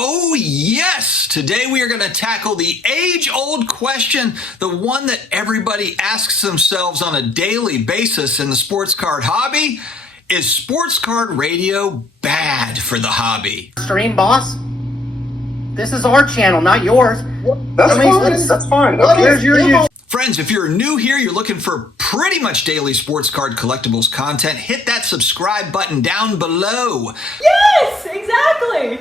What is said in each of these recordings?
Oh yes! Today we are going to tackle the age-old question, the one that everybody asks themselves on a daily basis in the sports card hobby. Is sports card radio bad for the hobby? Stream, boss. This is our channel, not yours. That's fine. Here's your YouTube. Friends, if you're new here, you're looking for pretty much daily sports card collectibles content, hit that subscribe button down below. Yes, exactly.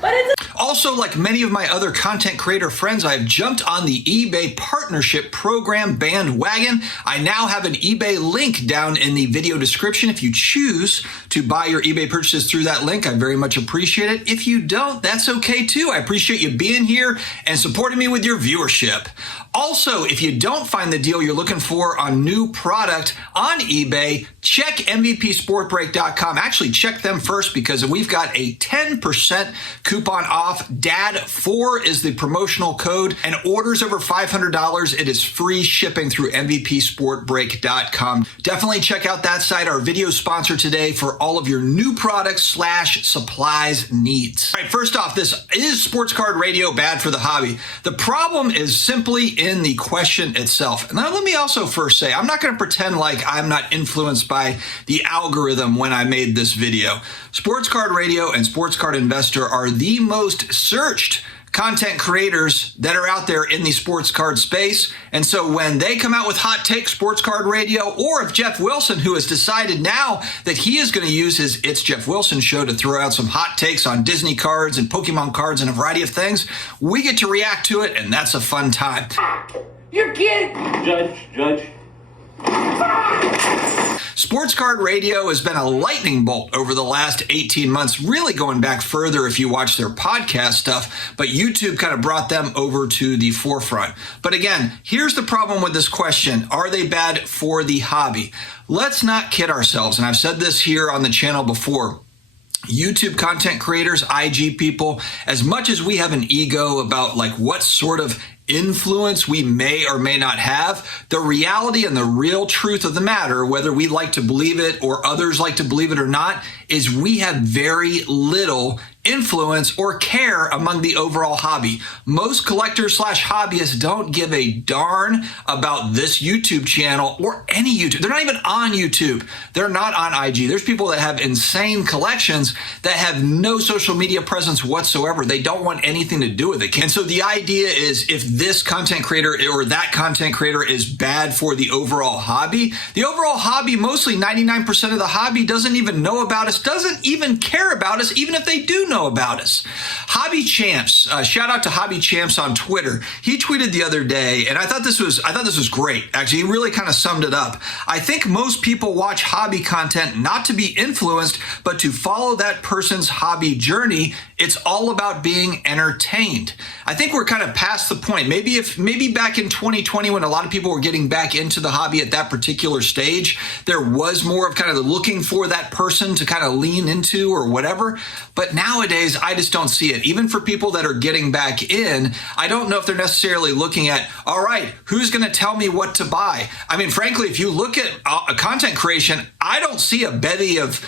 But it's Also, like many of my other content creator friends, I've jumped on the eBay partnership program bandwagon. I now have an eBay link down in the video description. If you choose to buy your eBay purchases through that link, I very much appreciate it. If you don't, that's okay too. I appreciate you being here and supporting me with your viewership. Also, if you don't find the deal you're looking for on new product on eBay, check MVPSportBreak.com. Actually, check them first because we've got a 10% coupon off. DAD4 is the promotional code, and orders over $500, it is free shipping through MVPSportBreak.com. Definitely check out that site, our video sponsor today, for all of your new products / supplies needs. All right, first off, this is sports card radio bad for the hobby? The problem is simply in the question itself. Now, let me also first say, I'm not going to pretend like I'm not influenced by the algorithm when I made this video. Sports Card Radio and Sports Card Investor are the most searched content creators that are out there in the sports card space. And so when they come out with Hot Take Sports Card Radio, or if Jeff Wilson, who has decided now that he is going to use his It's Jeff Wilson show to throw out some hot takes on Disney cards and Pokemon cards and a variety of things, we get to react to it, and that's a fun time. You're kidding. Judge. Sports Card Radio has been a lightning bolt over the last 18 months, really going back further if you watch their podcast stuff, but YouTube kind of brought them over to the forefront. But again, here's the problem with this question. Are they bad for the hobby? Let's not kid ourselves, and I've said this here on the channel before. YouTube content creators, IG people, as much as we have an ego about like what sort of influence we may or may not have, the reality and the real truth of the matter, whether we like to believe it or others like to believe it or not, is we have very little influence or care among the overall hobby. Most collectors / hobbyists don't give a darn about this YouTube channel or any YouTube. They're not even on YouTube. They're not on IG. There's people that have insane collections that have no social media presence whatsoever. They don't want anything to do with it. And so the idea is, if this content creator or that content creator is bad for the overall hobby, mostly 99% of the hobby doesn't even know about us, doesn't even care about us, even if they do know about us. Hobby Champs, shout out to Hobby Champs on Twitter. He tweeted the other day, and I thought this was great. Actually, he really kind of summed it up. I think most people watch hobby content not to be influenced, but to follow that person's hobby journey. It's all about being entertained. I think we're kind of past the point. Maybe back in 2020, when a lot of people were getting back into the hobby at that particular stage, there was more of kind of looking for that person to kind of lean into or whatever. But nowadays, I just don't see it. Even for people that are getting back in, I don't know if they're necessarily looking at, all right, who's going to tell me what to buy? I mean, frankly, if you look at content creation, I don't see a bevy of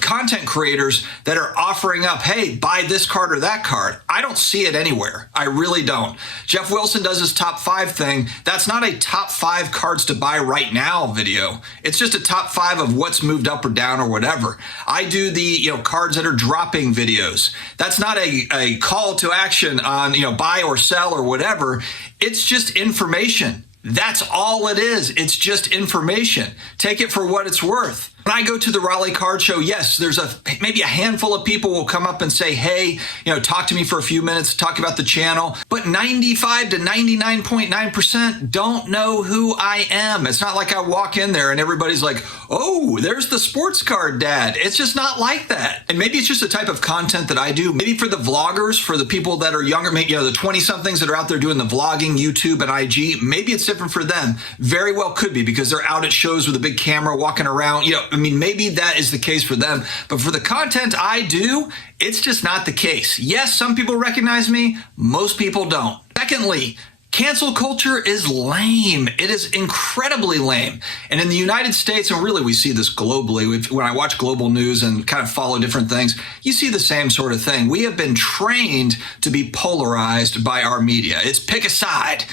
content creators that are offering up, hey, buy this card or that card. I don't see it anywhere. I really don't. Jeff Wilson does his top 5 thing. That's not a top 5 cards to buy right now video. It's just a top 5 of what's moved up or down or whatever. I do the cards that are dropping videos. That's not a call to action on buy or sell or whatever. It's just information. That's all it is. It's just information. Take it for what it's worth. When I go to the Raleigh Card Show, yes, there's maybe a handful of people will come up and say, hey, talk to me for a few minutes, talk about the channel. But 95 to 99.9% don't know who I am. It's not like I walk in there and everybody's like, oh, there's the sports card dad. It's just not like that. And maybe it's just the type of content that I do. Maybe for the vloggers, for the people that are younger, maybe the 20-somethings that are out there doing the vlogging, YouTube and IG, maybe it's different for them. Very well could be, because they're out at shows with a big camera walking around. I mean, maybe that is the case for them. But for the content I do, it's just not the case. Yes, some people recognize me. Most people don't. Secondly, Cancel culture is lame. It is incredibly lame. And in the United States, and really we see this globally, when I watch global news and kind of follow different things, you see the same sort of thing. We have been trained to be polarized by our media. It's pick a side.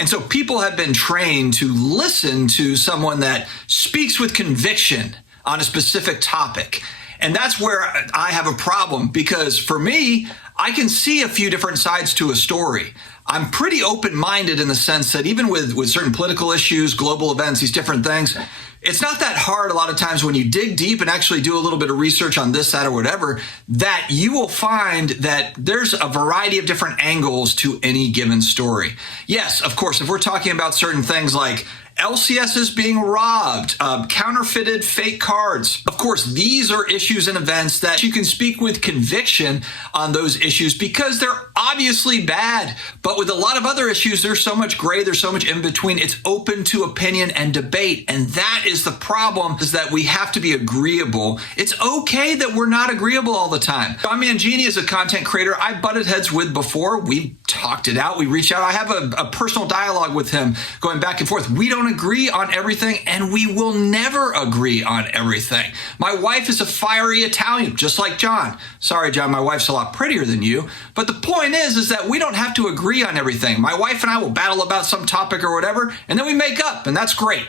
And so people have been trained to listen to someone that speaks with conviction on a specific topic. And that's where I have a problem, because for me, I can see a few different sides to a story. I'm pretty open-minded in the sense that even with certain political issues, global events, these different things, it's not that hard a lot of times when you dig deep and actually do a little bit of research on this, that, or whatever, that you will find that there's a variety of different angles to any given story. Yes, of course, if we're talking about certain things like LCS is being robbed, counterfeited fake cards. Of course, these are issues and events that you can speak with conviction on those issues because they're obviously bad. But with a lot of other issues, there's so much gray, there's so much in between. It's open to opinion and debate. And that is the problem, is that we have to be agreeable. It's okay that we're not agreeable all the time. John Mangini is a content creator I butted heads with before. We talked it out. We reached out. I have a personal dialogue with him going back and forth. We don't agree on everything, and we will never agree on everything. My wife is a fiery Italian, just like John. Sorry, John, my wife's a lot prettier than you. But the point is that we don't have to agree on everything. My wife and I will battle about some topic or whatever, and then we make up, and that's great.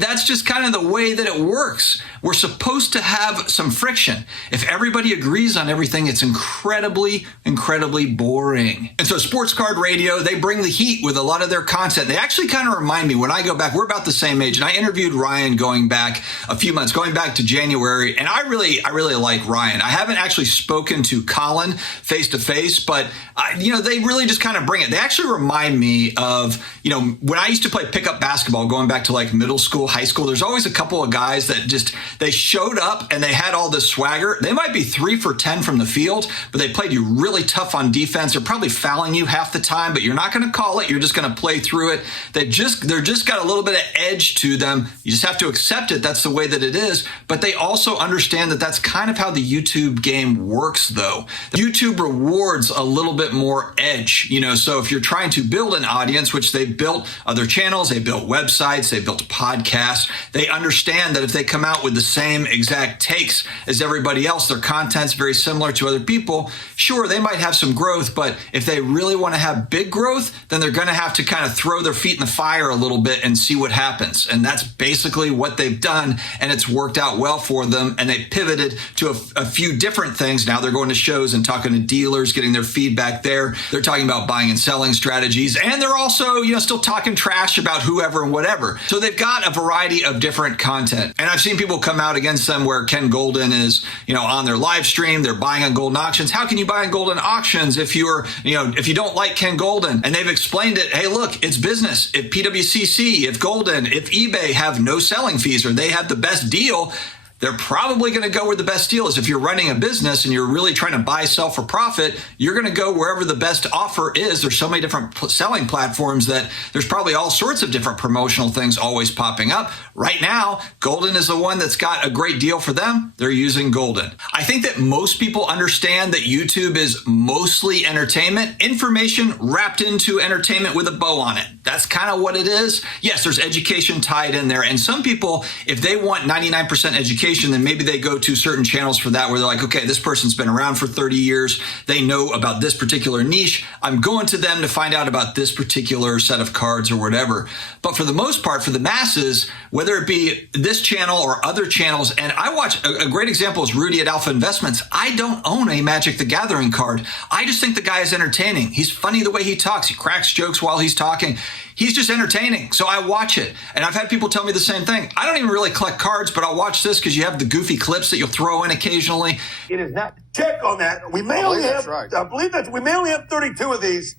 That's just kind of the way that it works. We're supposed to have some friction. If everybody agrees on everything, it's incredibly, incredibly boring. And so Sports Card Radio, they bring the heat with a lot of their content. They actually kind of remind me, when I go back, we're about the same age, and I interviewed Ryan going back a few months, going back to January, and I really like Ryan. I haven't actually spoken to Colin face to face, but they really just kind of bring it. They actually remind me of, when I used to play pickup basketball, going back to like middle school, high school. There's always a couple of guys that they showed up and they had all this swagger. They might be 3 for 10 from the field, but they played you really tough on defense. They're probably fouling you half the time, but you're not going to call it. You're just going to play through it. They're just got a little bit of edge to them. You just have to accept it. That's the way that it is. But they also understand that that's kind of how the YouTube game works, though. YouTube rewards a little bit more edge, so if you're trying to build an audience, which they've built other channels, they built websites, they built podcasts, they understand that if they come out with the same exact takes as everybody else, their content's very similar to other people. Sure, they might have some growth, but if they really want to have big growth, then they're going to have to kind of throw their feet in the fire a little bit and see what happens. And that's basically what they've done, and it's worked out well for them. And they pivoted to a few different things. Now they're going to shows and talking to dealers, getting their feedback there. They're talking about buying and selling strategies, and they're also, still talking trash about whoever and whatever. So they've got a variety of different content. And I've seen people come out against them where Ken Golden is, on their live stream, they're buying on Golden auctions. How can you buy on Golden auctions if if you don't like Ken Golden? And they've explained it. Hey, look, it's business. If PWCC, if Golden, if eBay have no selling fees, or they have the best deal, they're probably going to go where the best deal is. If you're running a business and you're really trying to buy, sell for profit, you're going to go wherever the best offer is. There's so many different selling platforms that there's probably all sorts of different promotional things always popping up. Right now, Golden is the one that's got a great deal for them. They're using Golden. I think that most people understand that YouTube is mostly entertainment, information wrapped into entertainment with a bow on it. That's kind of what it is. Yes, there's education tied in there. And some people, if they want 99% education, then maybe they go to certain channels for that, where they're like, okay, this person's been around for 30 years. They know about this particular niche. I'm going to them to find out about this particular set of cards or whatever. But for the most part, for the masses, whether it be this channel or other channels, and I watch, a great example is Rudy at Alpha Investments. I don't own a Magic the Gathering card. I just think the guy is entertaining. He's funny the way he talks. He cracks jokes while he's talking. He's just entertaining. So I watch it. And I've had people tell me the same thing. I don't even really collect cards, but I'll watch this because you have the goofy clips that you'll throw in occasionally. It is not. Check on that. We may only have, I believe that we may only have 32 of these,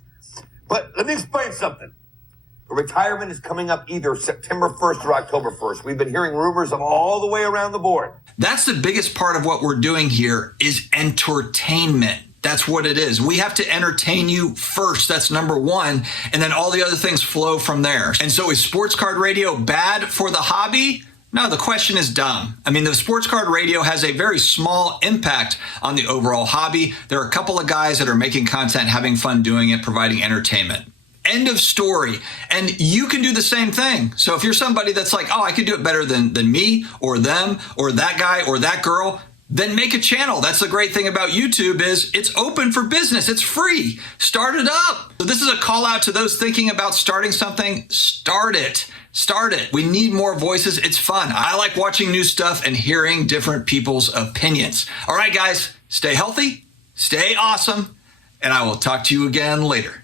but let me explain something. Retirement is coming up either September 1st or October 1st. We've been hearing rumors of all the way around the board. That's the biggest part of what we're doing here is entertainment. That's what it is. We have to entertain you first. That's number one. And then all the other things flow from there. And so is Sports Card Radio bad for the hobby? No, the question is dumb. I mean, the sports card radio has a very small impact on the overall hobby. There are a couple of guys that are making content, having fun doing it, providing entertainment. End of story. And you can do the same thing. So if you're somebody that's like, oh, I could do it better than me or them or that guy or that girl, then make a channel. That's the great thing about YouTube is it's open for business. It's free. Start it up. So this is a call out to those thinking about starting something. Start it. Start it. We need more voices. It's fun. I like watching new stuff and hearing different people's opinions. All right, guys, stay healthy, stay awesome, and I will talk to you again later.